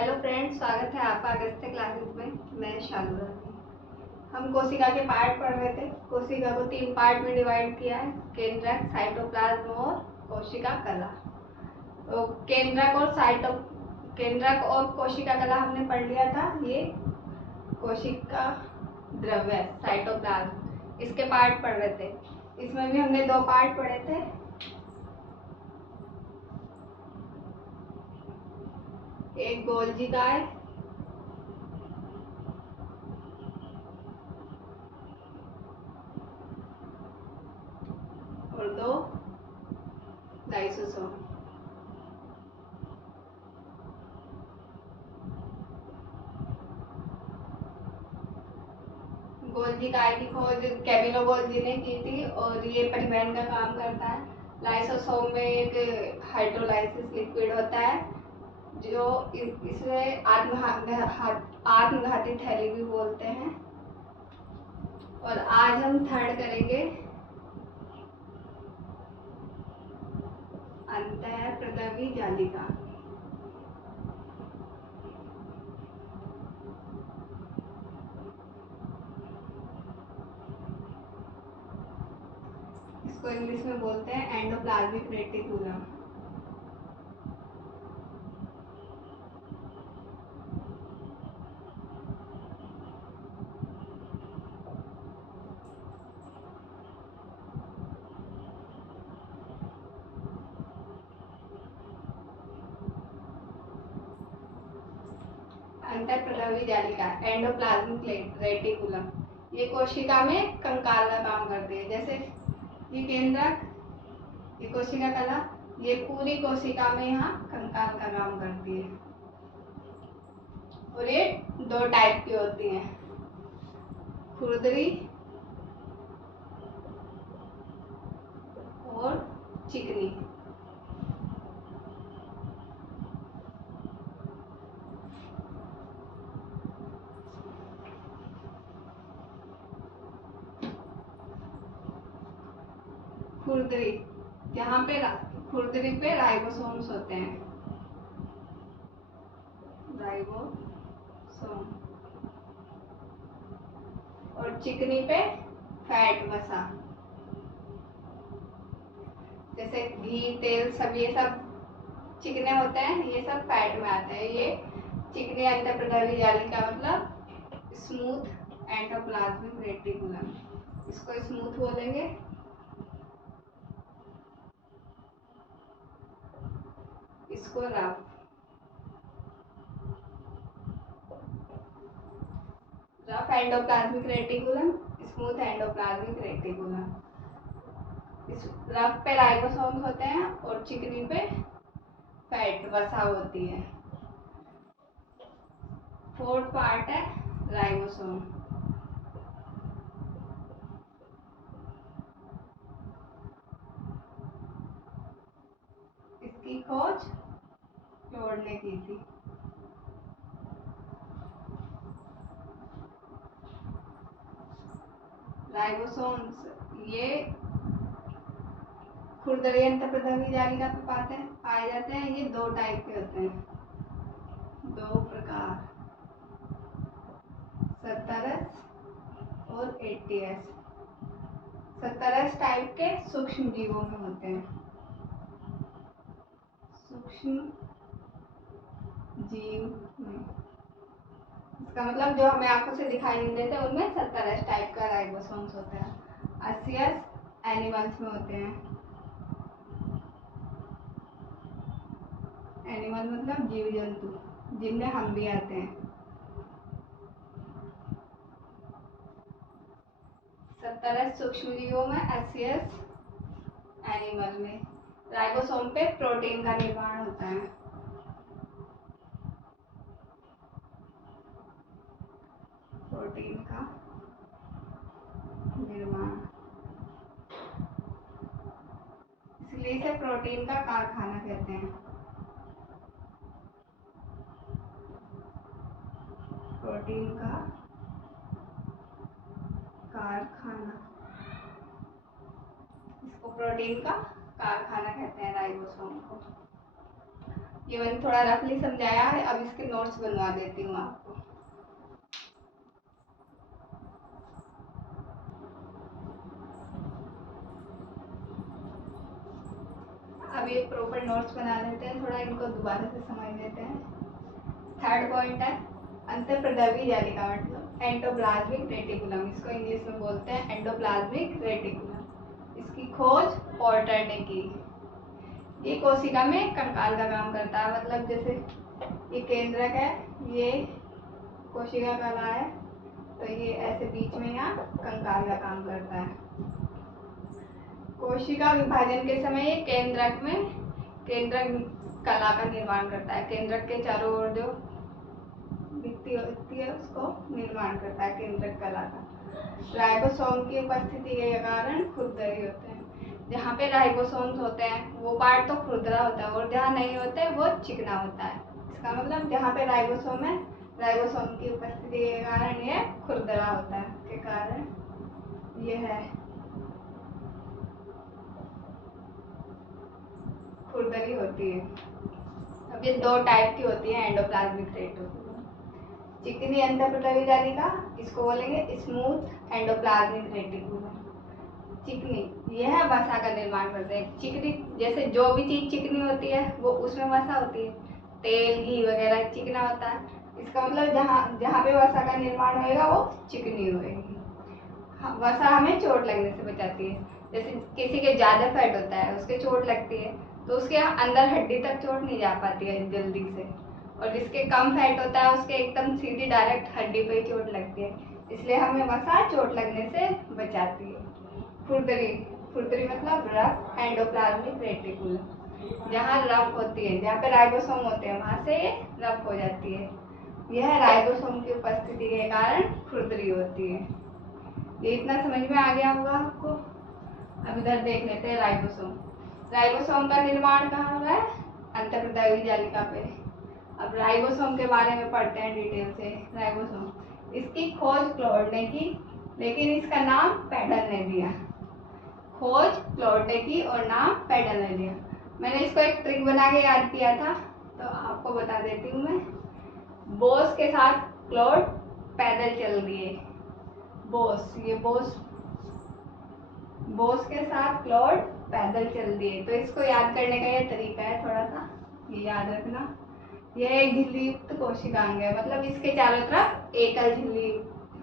Hello friends, स्वागत है आपका अगस्त्य क्लासेस में। मैं शालू रानी। हम कोशिका के पार्ट पढ़ रहे थे। कोशिका को 3 पार्ट में डिवाइड किया है, केंद्रक, साइटोप्लाज्म और कोशिका कला। तो केंद्रक और कोशिका कला हमने पढ़ लिया था। ये कोशिका द्रव्य साइटोप्लाज्म, इसके पार्ट पढ़ रहे थे। इसमें भी हमने 2 पार्ट पढ़े थे। एक गोल्जी का है और 2 लाइसोसोम। गोल्जी काय की खोज कैमिलो गोल्जी ने की थी और ये परिवहन का काम करता है। लाइसोसोम में एक हाइड्रोलाइसिस लिक्विड होता है जो इसे आत्मघाती थैली भी बोलते हैं। और आज हम थर्ड करेंगे अंतःप्रद्रवी जालिका। इसको इंग्लिश में बोलते हैं एंडोप्लाज्मिक रेटिकुलम। अंतःप्रद्रवी जालिका एंडोप्लाज्मिक रेटिकुलम, ये कोशिका में कंकाल का काम करती है। जैसे ये केंद्रक, ये कोशिका कला, ये पूरी कोशिका में यहाँ कंकाल का काम करती है। और ये 2 टाइप की होती हैं, खुरदरी और चिकनी। खुरदरी, जहाँ पे खुरदरी पे राइबोसोम्स होते हैं, राइबोसोम। और चिकनी पे फैट वसा, जैसे घी, तेल, सब ये सब चिकने होते हैं, ये सब फैट में आते हैं। ये चिकनी अंतःप्रद्रवी जालिका मतलब स्मूथ एंडोप्लाज्मिक रेटिकुलम। इसको स्मूथ बोलेंगे। इसको rough endoplasmic reticulum, smooth endoplasmic reticulum. इस रफ पे राइबोसोम्स होते हैं और चिकनी पे फैट वसा होती है। 4th पार्ट है राइबोसोम। इसकी खोज क्लोड ने की थी। राइबोसोम्स ये खुरदरी अंतःप्रद्रवी जालिका पे पाए जाते हैं। ये 2 टाइप के होते हैं, 2 प्रकार, 70S और 80S। 70S टाइप के सूक्ष्म जीवों में होते हैं। सूक्ष्म जीव में, इसका मतलब जो हमें आंखों से दिखाई नहीं देते उनमें 70S टाइप का राइबोसोम्स होता है। 80S एनिमल्स में होते हैं। एनिमल मतलब जीव जंतु, जिनमें हम भी आते हैं। 70S सूक्ष्म जीवों में, 80S एनिमल में। राइबोसोम पे प्रोटीन का निर्माण होता है। प्रोटीन का निर्माण, इसलिए इसे प्रोटीन का कारखाना कहते हैं। प्रोटीन का कारखाना, इसको प्रोटीन का कारखाना कहते हैं राइबोसोम को। ये मैंने थोड़ा रफली समझाया है, अब इसके नोट्स बनवा देती हूँ आपको। अब ये प्रॉपर नोट्स बना लेते हैं, थोड़ा इनको दोबारा से समझ लेते हैं। थर्ड पॉइंट है अंतःप्रद्रवी जालिका मतलब एंडोप्लाज्मिक रेटिकुलम, इसको इंग्लिश में बोलते हैं एंडोप्लाज्मिक रेटिकुलम। इसकी खोज पोर्टर ने की। ये कोशिका में कंकाल का काम करता है, मतलब जैसे ये केंद्रक है, ये कोशिका कला है, तो ये ऐसे बीच में यहाँ कंकाल का काम करता है। कोशिका विभाजन के समय ये केंद्रक कला का निर्माण करता है। केंद्रक के चारों ओर जो भित्ति होती है उसको निर्माण करता है केंद्रक कला का। राइबोसोम की उपस्थिति के कारण खुरदरी होते हैं। जहाँ पे राइबोसोम्स होते हैं वो पार्ट तो खुरदरा होता है, और जहाँ नहीं होते वो चिकना होता है। इसका मतलब जहाँ पे राइबोसोम है, राइबोसोम की उपस्थिति के कारण ये खुरदरा होता है, के कारण ये है खुरदरी होती है। अब ये दो टाइप की होती है एंडोप्लाज्मिक रेटिकुलम। चिकनी अंतःप्रद्रवी जालिका, इसको बोलेंगे स्मूथ एंडोप्लाज्मिक रेटिकुलम। चिकनी यह है वसा का निर्माण करते हैं। चिकनी जैसे जो भी चीज चिकनी होती है वो उसमें वसा होती है, तेल घी वगैरह चिकना होता है। इसका मतलब जहाँ जहाँ पे वसा का निर्माण होएगा वो चिकनी होएगी। वसा हमें चोट लगने से बचाती है। जैसे किसी के ज्यादा फैट होता है, उसके चोट लगती है तो उसके अंदर हड्डी तक चोट नहीं जा पाती है जल्दी से, और जिसके कम फैट होता है उसके एकदम सीधी डायरेक्ट हड्डी पे ही चोट लगती है। इसलिए हमें वसा चोट लगने से बचाती है। खुरदरी मतलब रफ एंडोप्लाज्मिक रेटिकुलम, जहाँ रफ होती है, जहाँ पे राइबोसोम होते हैं वहां से ये रफ हो जाती है। यह राइबोसोम की उपस्थिति के कारण खुरदरी होती है। ये इतना समझ में आ गया होगा आपको। अब इधर देख लेते हैं राइबोसोम। राइबोसोम का निर्माण कहाँ हो रहा है? अंतःप्रद्रवी जालिका पे। अब राइबोसोम के बारे में पढ़ते हैं डिटेल से। राइबोसोम, इसकी खोज क्लॉड ने की, लेकिन इसका नाम पैडल ने दिया। खोज क्लॉड ने की और नाम पैडल ने दिया। मैंने इसको एक ट्रिक बना के याद किया था, तो आपको बता देती हूँ मैं। बोस के साथ क्लॉड पैदल चल दिए। बोस के साथ क्लॉड पैदल चल दिए। तो इसको याद करने का ये तरीका है, थोड़ा सा ये याद रखना। यह एक झिल्ली युक्त कोशिकांग है, मतलब इसके चारों तरफ एकल झिल्ली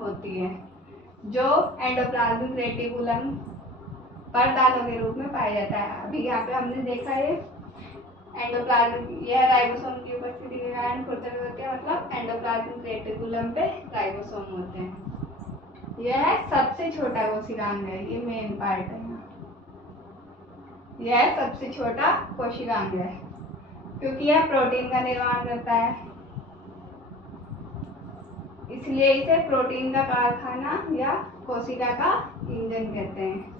होती है जो एंडोप्लाज्मिक रेटिकुलम पर दानों के रूप में पाया जाता है। अभी यहाँ पे हमने देखा है एंडोप्लाज्मिक, यह राइबोसोम की उपस्थिति के कारण खुरदरी होती है, मतलब एंडोप्लाज्मिक रेटिकुलम पे राइबोसोम होते हैं। यह सबसे छोटा कोशिकांग है, ये मेन पार्ट है। यह सबसे छोटा कोशिकांग है क्योंकि यह प्रोटीन का निर्माण करता है, इसलिए इसे प्रोटीन का कारखाना या कोशिका का इंजन कहते हैं।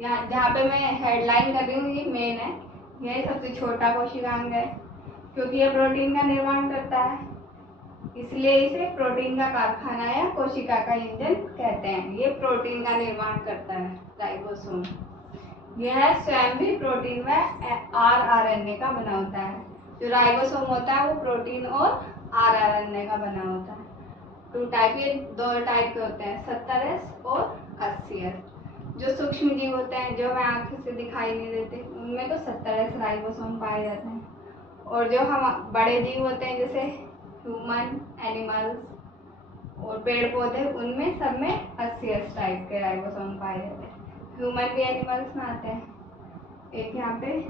यहाँ जहाँ पे मैं हेडलाइन कर रही हूँ ये मेन है। यह सबसे छोटा कोशिकांग है क्योंकि यह प्रोटीन का निर्माण करता है, इसलिए इसे प्रोटीन का कारखाना या कोशिका का इंजन कहते हैं। ये प्रोटीन का निर्माण करता है राइबोसोम। यह स्वयं भी प्रोटीन व आरएनए का बना होता है। जो राइबोसोम होता है वो प्रोटीन और आरएनए का बना होता है। टू टाइप, ये दो टाइप के होते हैं, 70S और 80S। जो सूक्ष्म जीव होते हैं जो हमें आंखों से दिखाई नहीं देते उनमें तो 70S राइबोसोम पाए जाते हैं, और जो हम बड़े जीव होते हैं जैसे ह्यूमन, एनिमल्स और पेड़ पौधे, उनमें सब में 80S टाइप के राइबोसोम पाए जाते हैं। ह्यूमन भी एनिमल्स में आते हैं। एक यहाँ पे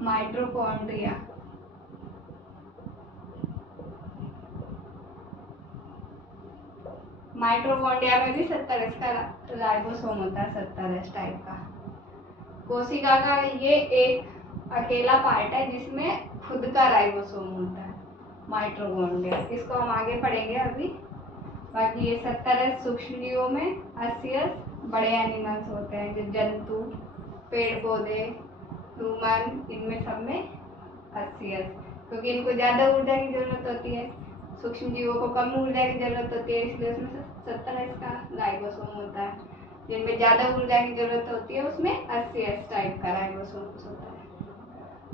माइटोकॉन्ड्रिया, माइटोकॉन्ड्रिया में भी 70S का राइबोसोम होता है, 70S टाइप का। कोशिका का ये एक अकेला पार्ट है जिसमें खुद का राइबोसोम होता है, माइटोकॉन्ड्रिया। इसको हम आगे पढ़ेंगे अभी। बाकी ये 70S सूक्ष्म जीवों में, 80S बड़े एनिमल्स होते हैं जो जंतु, पेड़ पौधे, ह्यूमन, इनमें सब में 80S, क्योंकि इनको ज़्यादा ऊर्जा की जरूरत होती है। सूक्ष्म जीवों को कम ऊर्जा की जरूरत होती है, इसलिए उसमें 70S का राइबोसोम होता है। जिनमें ज़्यादा ऊर्जा की जरूरत होती है उसमें 80S टाइप का राइबोसोम होता है।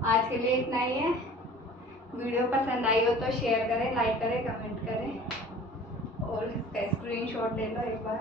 आज के लिए इतना ही है। वीडियो पसंद आई हो तो शेयर करें, लाइक करें, कमेंट करें और इसका स्क्रीनशॉट ले लो एक बार।